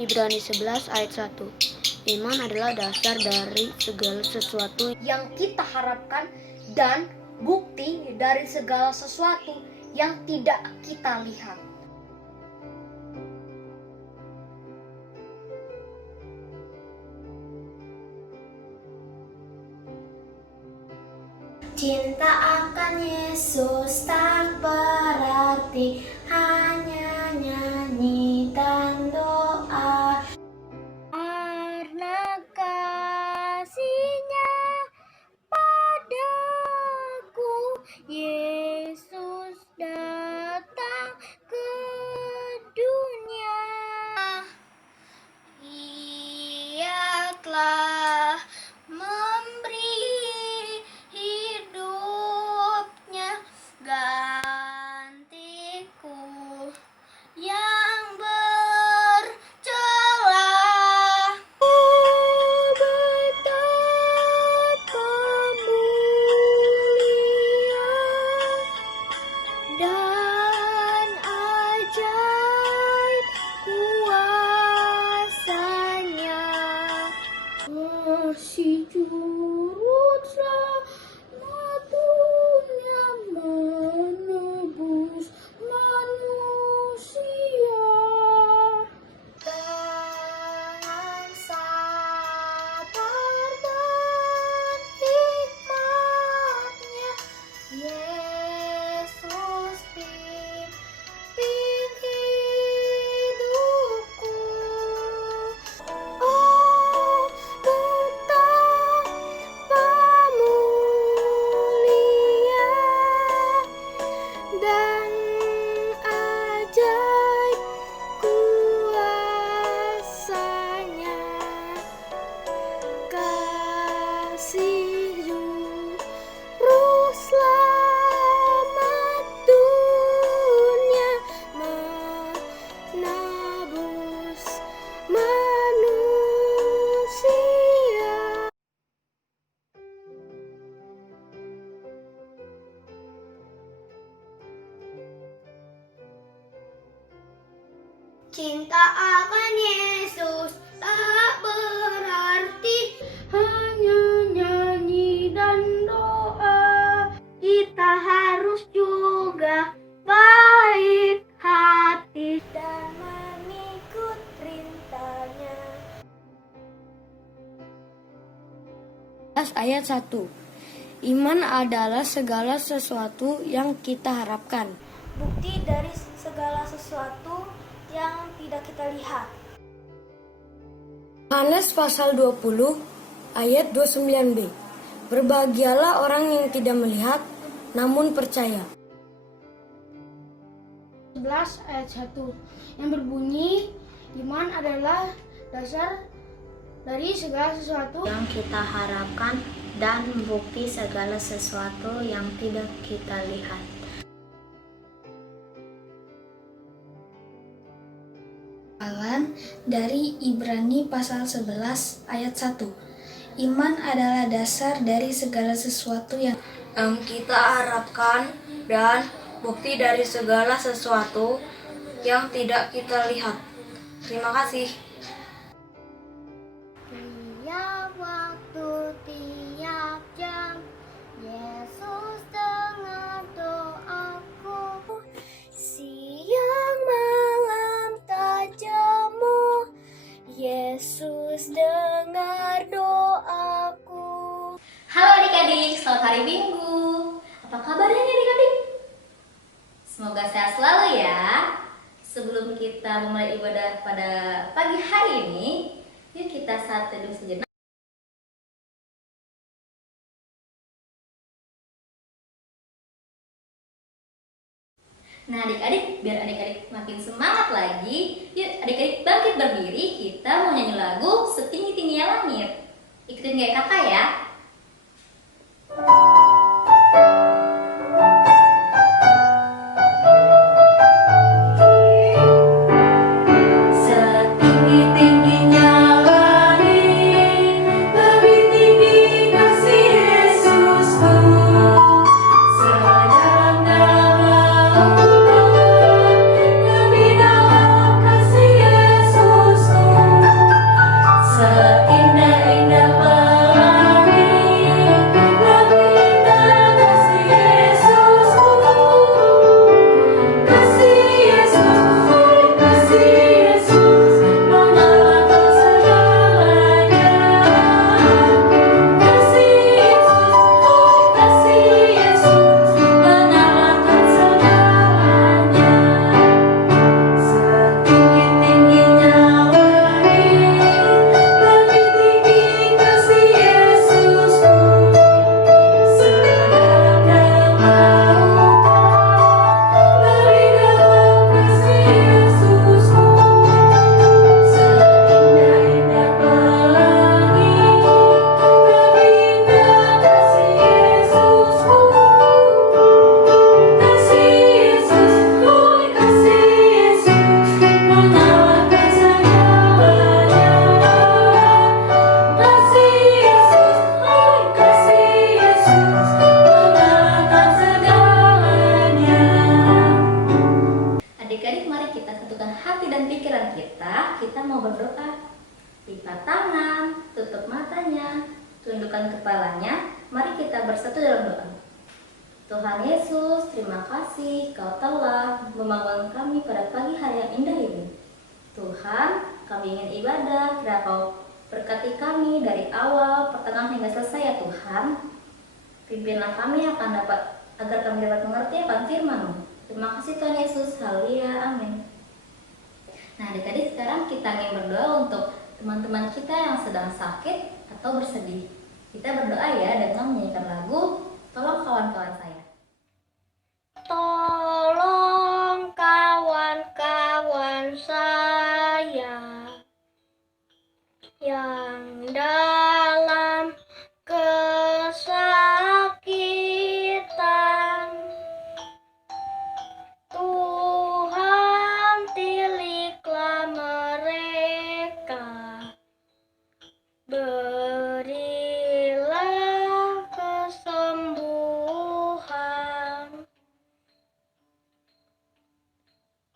Ibrani 11 ayat 1. Iman adalah dasar dari segala sesuatu yang kita harapkan dan bukti dari segala sesuatu yang tidak kita lihat. Cinta akan Yesus tak berarti hanya nyanyi dan doa, karena kasih-Nya padaku, Yesus datang ke dunia. Ia telah memberi hidupnya gantiku yang bercelah. Oh, betapa mulia dan ajaib kuasa-Nya. Kasih juru selamat-Nya menebus manusia. Dengan sabar dan hikmat-Nya, Yesus pimpin hidupku. Oh, betapa mulia dan ajaib kuasa-Nya. Kasih juru selamat dunia menebus manusia. Cinta akan Yesus tak berarti hanya nyanyi dan doa. Kita harus juga baik hati dan mengikut perintah-Nya. ayat 1. Iman adalah segala sesuatu yang kita harapkan. Bukti dari segala sesuatu yang tidak kita lihat. Yohanes pasal 20 ayat 29b. Berbahagialah orang yang tidak melihat namun percaya. 11 ayat 1 yang berbunyi, iman adalah dasar dari segala sesuatu yang kita harapkan dan bukti segala sesuatu yang tidak kita lihat. Hafalan dari Ibrani pasal 11 ayat 1. Iman adalah dasar dari segala sesuatu yang Kita harapkan dan bukti dari segala sesuatu yang tidak kita lihat. Terima kasih. tiap waktu, tiap jam, Yesus dengar doaku. Siang malam tak jemu, Yesus dengar doaku. Halo adik-adik, selamat hari Minggu. Apa kabarnya nih adik-adik? Semoga sehat selalu ya. Sebelum kita memulai ibadah pada pagi hari ini, yuk kita saat teduh sejenak. Nah adik-adik, biar adik-adik makin semangat lagi, yuk adik-adik bangkit berdiri, kita mau nyanyi lagu Setinggi-tingginya Langit. Ikutin kayak kakak ya. Setinggi-tingginya langit, lebih tinggi kasih Yesusku. Sedalam-dalam lautan, lebih dalam kasih Yesusku. pikiran kita mau berdoa. Lipat tangan, tutup matanya, tundukkan kepalanya. Mari kita bersatu dalam doa. Tuhan Yesus, terima kasih Kau telah membangun kami pada pagi hari yang indah ini. Tuhan, kami ingin ibadah, kiranya Kau berkati kami dari awal, pertengahan hingga selesai ya Tuhan. Pimpinlah kami agar kami dapat mengerti akan firman-Mu. Terima kasih Tuhan Yesus, haleluya, amin. Nah adik-adik, sekarang kita ingin berdoa untuk teman-teman kita yang sedang sakit atau bersedih. Kita berdoa ya dengan menyanyikan lagu Tolong Kawan-Kawan Saya. Tolong kawan-kawan saya yang dalam kesakitan. Tuhan tiliklah mereka, berilah kesembuhan.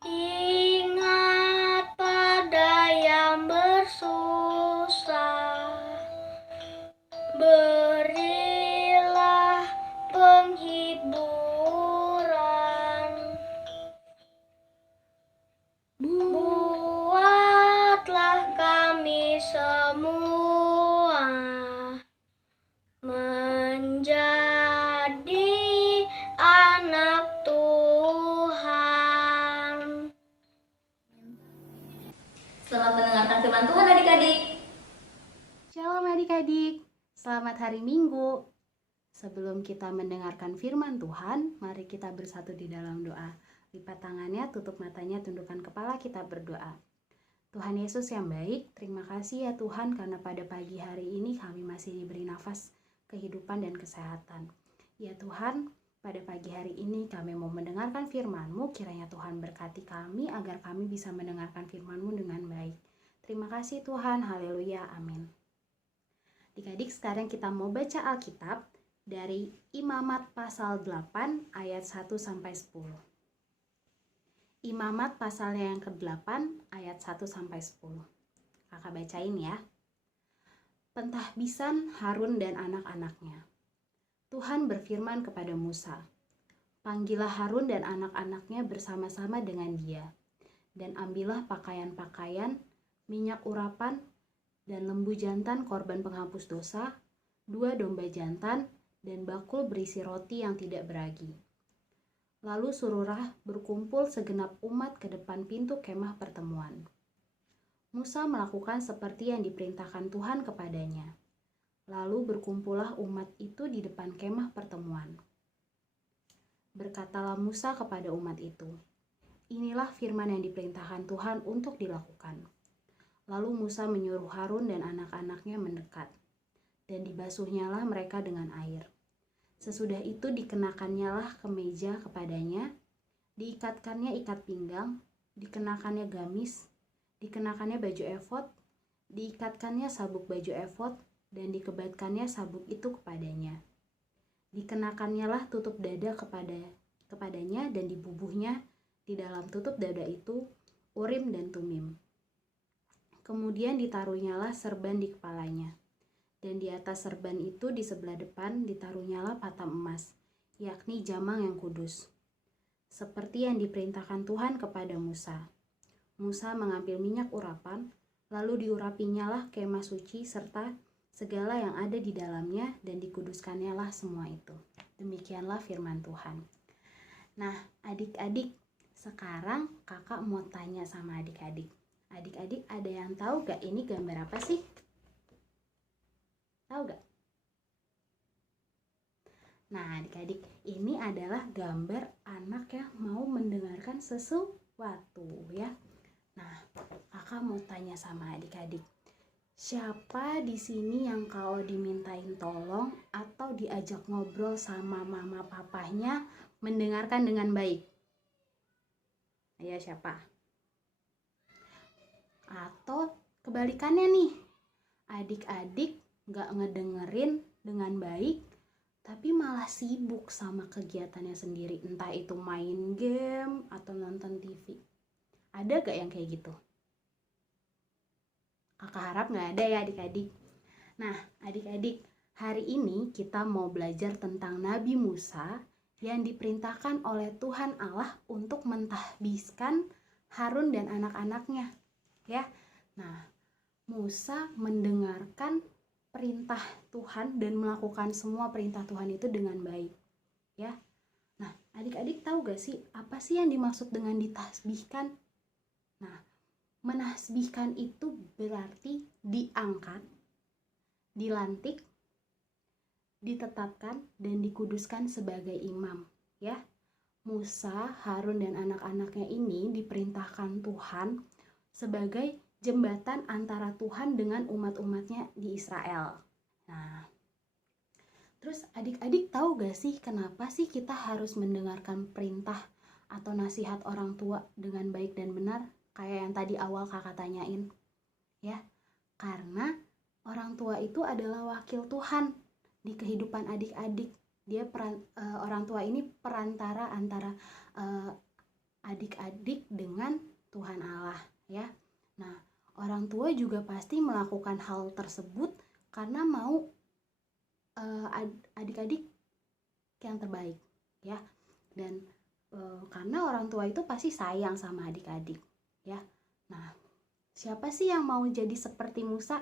Ingat pada yang bersusah, berilah penghiburan. Buatlah kami semua menjadi anak Tuhan. Selamat mendengarkan firman Tuhan adik-adik. Shalom adik-adik, selamat hari Minggu. Sebelum kita mendengarkan firman Tuhan, mari kita bersatu di dalam doa. Lipat tangannya, tutup matanya, tundukkan kepala, kita berdoa. Tuhan Yesus yang baik, terima kasih ya Tuhan karena pada pagi hari ini kami masih diberi nafas, kehidupan dan kesehatan. Ya Tuhan, pada pagi hari ini kami mau mendengarkan firman-Mu, kiranya Tuhan berkati kami agar kami bisa mendengarkan firman-Mu dengan baik. Terima kasih Tuhan, haleluya, amin. Adik-adik, sekarang kita mau baca Alkitab dari Imamat pasal 8 ayat 1-10. Imamat pasalnya yang ke-8 ayat 1-10. Kakak bacain ya. Pentahbisan Harun dan anak-anaknya. Tuhan berfirman kepada Musa, "Panggillah Harun dan anak-anaknya bersama-sama dengan dia, dan ambillah pakaian-pakaian, minyak urapan, dan lembu jantan korban penghapus dosa, 2 domba jantan, dan bakul berisi roti yang tidak beragi. Lalu suruhlah berkumpul segenap umat ke depan pintu kemah pertemuan." Musa melakukan seperti yang diperintahkan Tuhan kepadanya. Lalu berkumpullah umat itu di depan kemah pertemuan. Berkatalah Musa kepada umat itu, "Inilah firman yang diperintahkan Tuhan untuk dilakukan." Lalu Musa menyuruh Harun dan anak-anaknya mendekat, dan dibasuhnyalah mereka dengan air. Sesudah itu dikenakannya lah kemeja kepadanya, diikatkannya ikat pinggang, dikenakannya gamis, dikenakannya baju efod, diikatkannya sabuk baju efod, dan dikebatkannya sabuk itu kepadanya. Dikenakannya lah tutup dada kepadanya, dan dibubuhnya di dalam tutup dada itu Urim dan Tumim. Kemudian ditaruhnyalah serban di kepalanya. Dan di atas serban itu di sebelah depan ditaruhnyalah patam emas, yakni jamang yang kudus. Seperti yang diperintahkan Tuhan kepada Musa. Musa mengambil minyak urapan, lalu diurapinyalah kemah suci serta segala yang ada di dalamnya, dan dikuduskannya semua itu. Demikianlah firman Tuhan. Nah, adik-adik, sekarang kakak mau tanya sama adik-adik. Adik-adik ada yang tahu gak ini gambar apa sih? Tahu gak? Nah adik-adik, ini adalah gambar anak yang mau mendengarkan sesuatu ya. Nah, kakak mau tanya sama adik-adik, siapa di sini yang kalau dimintain tolong atau diajak ngobrol sama mama papahnya mendengarkan dengan baik? Ya siapa? Atau kebalikannya nih, adik-adik gak ngedengerin dengan baik, tapi malah sibuk sama kegiatannya sendiri, entah itu main game atau nonton TV. Ada gak yang kayak gitu? Kakak harap nggak ada ya adik-adik. Nah, adik-adik, hari ini kita mau belajar tentang Nabi Musa yang diperintahkan oleh Tuhan Allah untuk mentahbiskan Harun dan anak-anaknya. Ya. Nah, Musa mendengarkan perintah Tuhan dan melakukan semua perintah Tuhan itu dengan baik. Ya. Nah, adik-adik tahu gak sih apa sih yang dimaksud dengan ditasbihkan? Nah, menasbihkan itu berarti diangkat, dilantik, ditetapkan, dan dikuduskan sebagai imam. Ya. Musa, Harun, dan anak-anaknya ini diperintahkan Tuhan sebagai jembatan antara Tuhan dengan umat-umatnya di Israel. Nah, terus adik-adik tahu gak sih kenapa sih kita harus mendengarkan perintah atau nasihat orang tua dengan baik dan benar? Kayak yang tadi awal kakak tanyain. Ya, karena orang tua itu adalah wakil Tuhan di kehidupan adik-adik. Dia orang tua ini perantara antara adik-adik dengan Tuhan Allah. Ya, nah orang tua juga pasti melakukan hal tersebut karena mau adik-adik yang terbaik, ya. Dan karena orang tua itu pasti sayang sama adik-adik, ya. Nah, siapa sih yang mau jadi seperti Musa?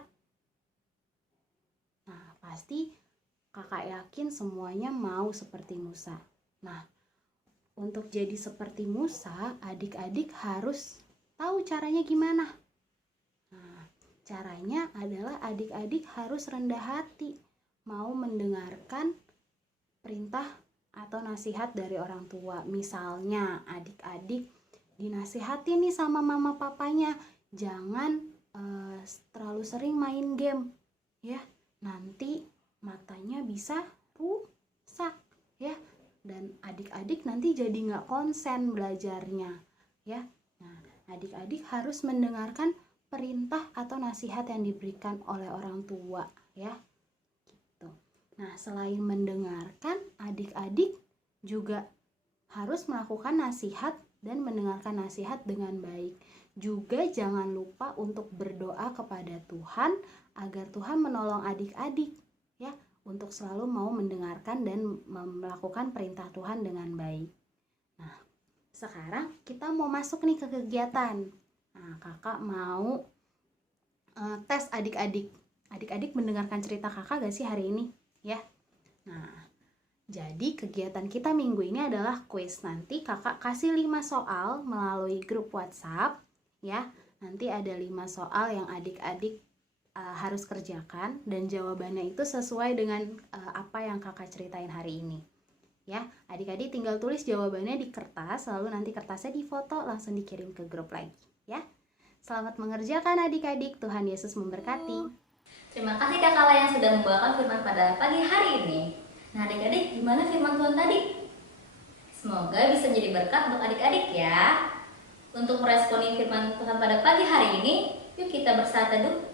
Nah, pasti kakak yakin semuanya mau seperti Musa. Nah, untuk jadi seperti Musa, adik-adik harus tahu caranya gimana. Nah, caranya adalah adik-adik harus rendah hati, mau mendengarkan perintah atau nasihat dari orang tua. Misalnya adik-adik dinasihati nih sama mama papanya, jangan terlalu sering main game, ya. Nanti matanya bisa rusak, ya. Dan adik-adik nanti jadi nggak konsen belajarnya, ya. Nah, adik-adik harus mendengarkan perintah atau nasihat yang diberikan oleh orang tua, ya. Gitu. Nah, selain mendengarkan, adik-adik juga harus melakukan nasihat dan mendengarkan nasihat dengan baik. Juga jangan lupa untuk berdoa kepada Tuhan agar Tuhan menolong adik-adik, ya, untuk selalu mau mendengarkan dan melakukan perintah Tuhan dengan baik. Nah, sekarang kita mau masuk nih ke kegiatan. Nah, kakak mau tes adik-adik. Adik-adik mendengarkan cerita kakak gak sih hari ini? Ya. Nah, jadi kegiatan kita minggu ini adalah kuis. Nanti kakak kasih 5 soal melalui grup WhatsApp, ya. Nanti ada 5 soal yang adik-adik harus kerjakan dan jawabannya itu sesuai dengan apa yang kakak ceritain hari ini. Ya, adik-adik tinggal tulis jawabannya di kertas, lalu nanti kertasnya difoto langsung dikirim ke grup lagi, ya. Selamat mengerjakan adik-adik, Tuhan Yesus memberkati. Terima kasih Kak Kala yang sudah membawakan firman pada pagi hari ini. Nah adik-adik, gimana firman Tuhan tadi? Semoga bisa jadi berkat untuk adik-adik ya. Untuk meresponi firman Tuhan pada pagi hari ini, yuk kita bersaat teduh.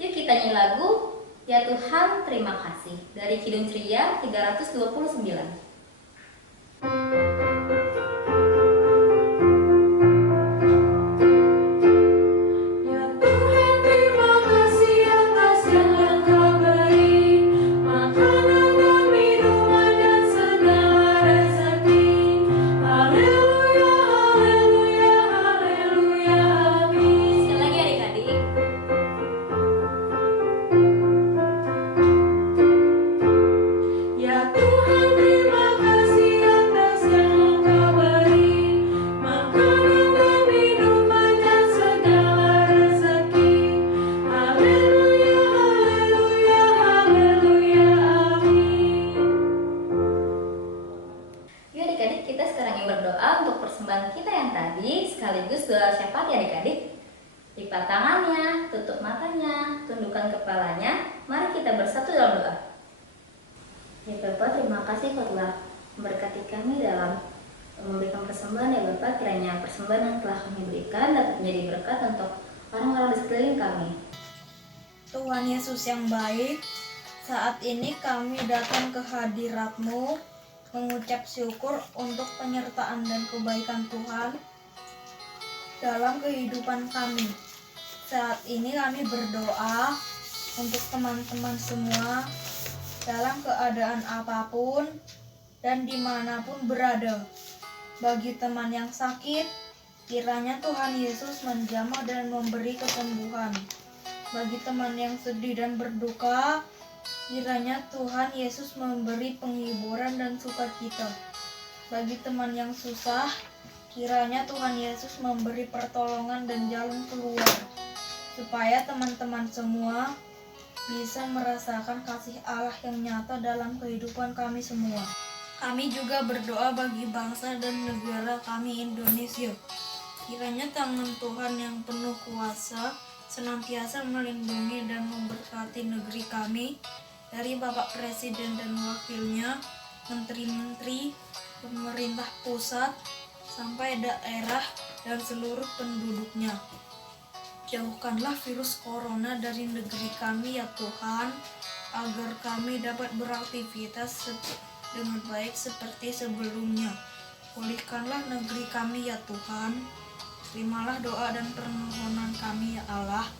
Yuk kita nyanyi lagu Ya Tuhan Terima Kasih dari Kidung Ceria 329. Ya Tuhan terima persembahan kita yang tadi sekaligus doa syafaat ya adik-adik. Lipat tangannya, tutup matanya, tundukkan kepalanya. Mari kita bersatu dalam doa. Ya Bapak, terima kasih Kau telah memberkati kami dalam memberikan persembahan ya Bapak. Kiranya persembahan yang telah kami berikan dapat menjadi berkat untuk orang-orang di sekeliling kami. Tuhan Yesus yang baik, saat ini kami datang ke hadirat-Mu mengucap syukur untuk penyertaan dan kebaikan Tuhan dalam kehidupan kami. Saat ini kami berdoa untuk teman-teman semua dalam keadaan apapun dan dimanapun berada. Bagi teman yang sakit, kiranya Tuhan Yesus menjamah dan memberi kesembuhan. Bagi teman yang sedih dan berduka, kiranya Tuhan Yesus memberi penghiburan dan sukacita. Bagi teman yang susah, kiranya Tuhan Yesus memberi pertolongan dan jalan keluar, supaya teman-teman semua bisa merasakan kasih Allah yang nyata dalam kehidupan kami semua. Kami juga berdoa bagi bangsa dan negara kami Indonesia. Kiranya tangan Tuhan yang penuh kuasa senantiasa melindungi dan memberkati negeri kami, dari Bapak Presiden dan Wakilnya, Menteri-Menteri, pemerintah pusat, sampai daerah dan seluruh penduduknya. Jauhkanlah virus corona dari negeri kami ya Tuhan, agar kami dapat beraktivitas dengan baik seperti sebelumnya. Pulihkanlah negeri kami ya Tuhan. Terimalah doa dan permohonan kami ya Allah.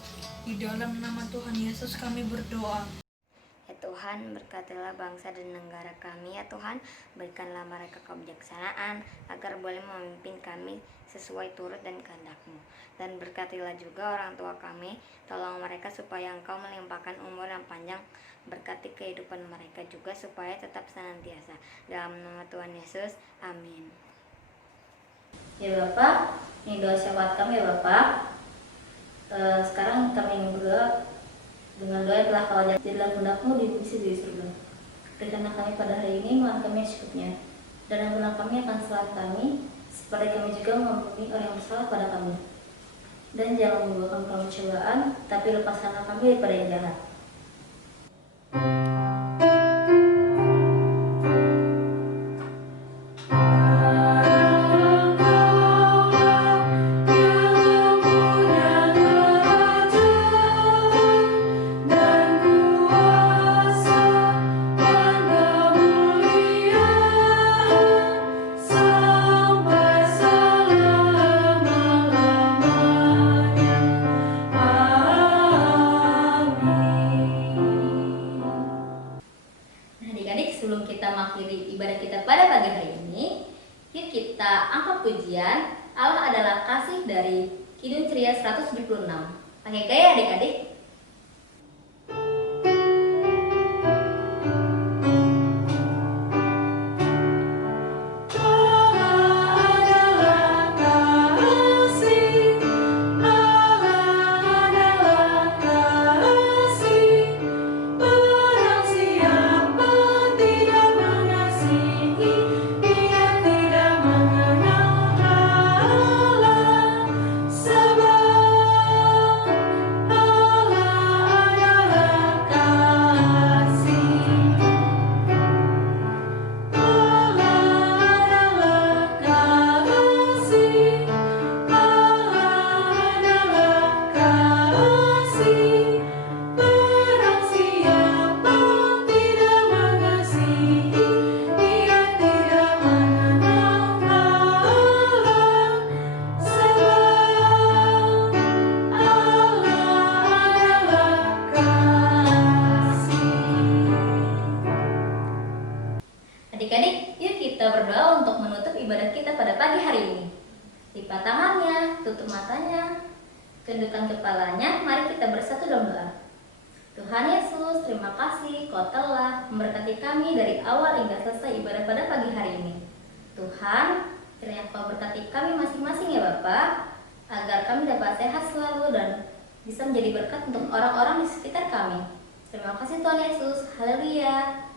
Di dalam nama Tuhan Yesus kami berdoa. Ya Tuhan, berkatilah bangsa dan negara kami ya Tuhan. Berikanlah mereka kebijaksanaan agar boleh memimpin kami sesuai turut dan kehendak-Mu. Dan berkatilah juga orang tua kami. Tolong mereka supaya Engkau melimpahkan umur yang panjang. Berkati kehidupan mereka juga supaya tetap senantiasa. Dalam nama Tuhan Yesus, amin. Ya Bapak, ini doa syafaat kami ya Bapak. Sekarang kami berdoa dengan doa yang telah Kau ajar di dalam kehendak-Mu di surga. Berikanlah kami pada hari ini makan kami secukupnya, dan ampunilah kami akan kesalahan kami, seperti kami juga mengampuni orang yang bersalah pada kami. Dan jangan membawa kami ke dalam cobaan, tapi lepaskanlah kami daripada yang jahat. Sebelum kita mengakhiri ibadah kita pada pagi hari ini, yuk kita angkat pujian Allah adalah kasih dari Kidung Ceria 176. Pakai gaya adik-adik. Adik-adik, yuk kita berdoa untuk menutup ibadah kita pada pagi hari ini. Lipat tangannya, tutup matanya, tundukkan kepalanya, mari kita bersatu dalam doa. Tuhan Yesus, terima kasih Kau telah memberkati kami dari awal hingga selesai ibadah pada pagi hari ini. Tuhan, kiranya Kau berkati kami masing-masing ya Bapa, agar kami dapat sehat selalu dan bisa menjadi berkat untuk orang-orang di sekitar kami. Terima kasih Tuhan Yesus, haleluya.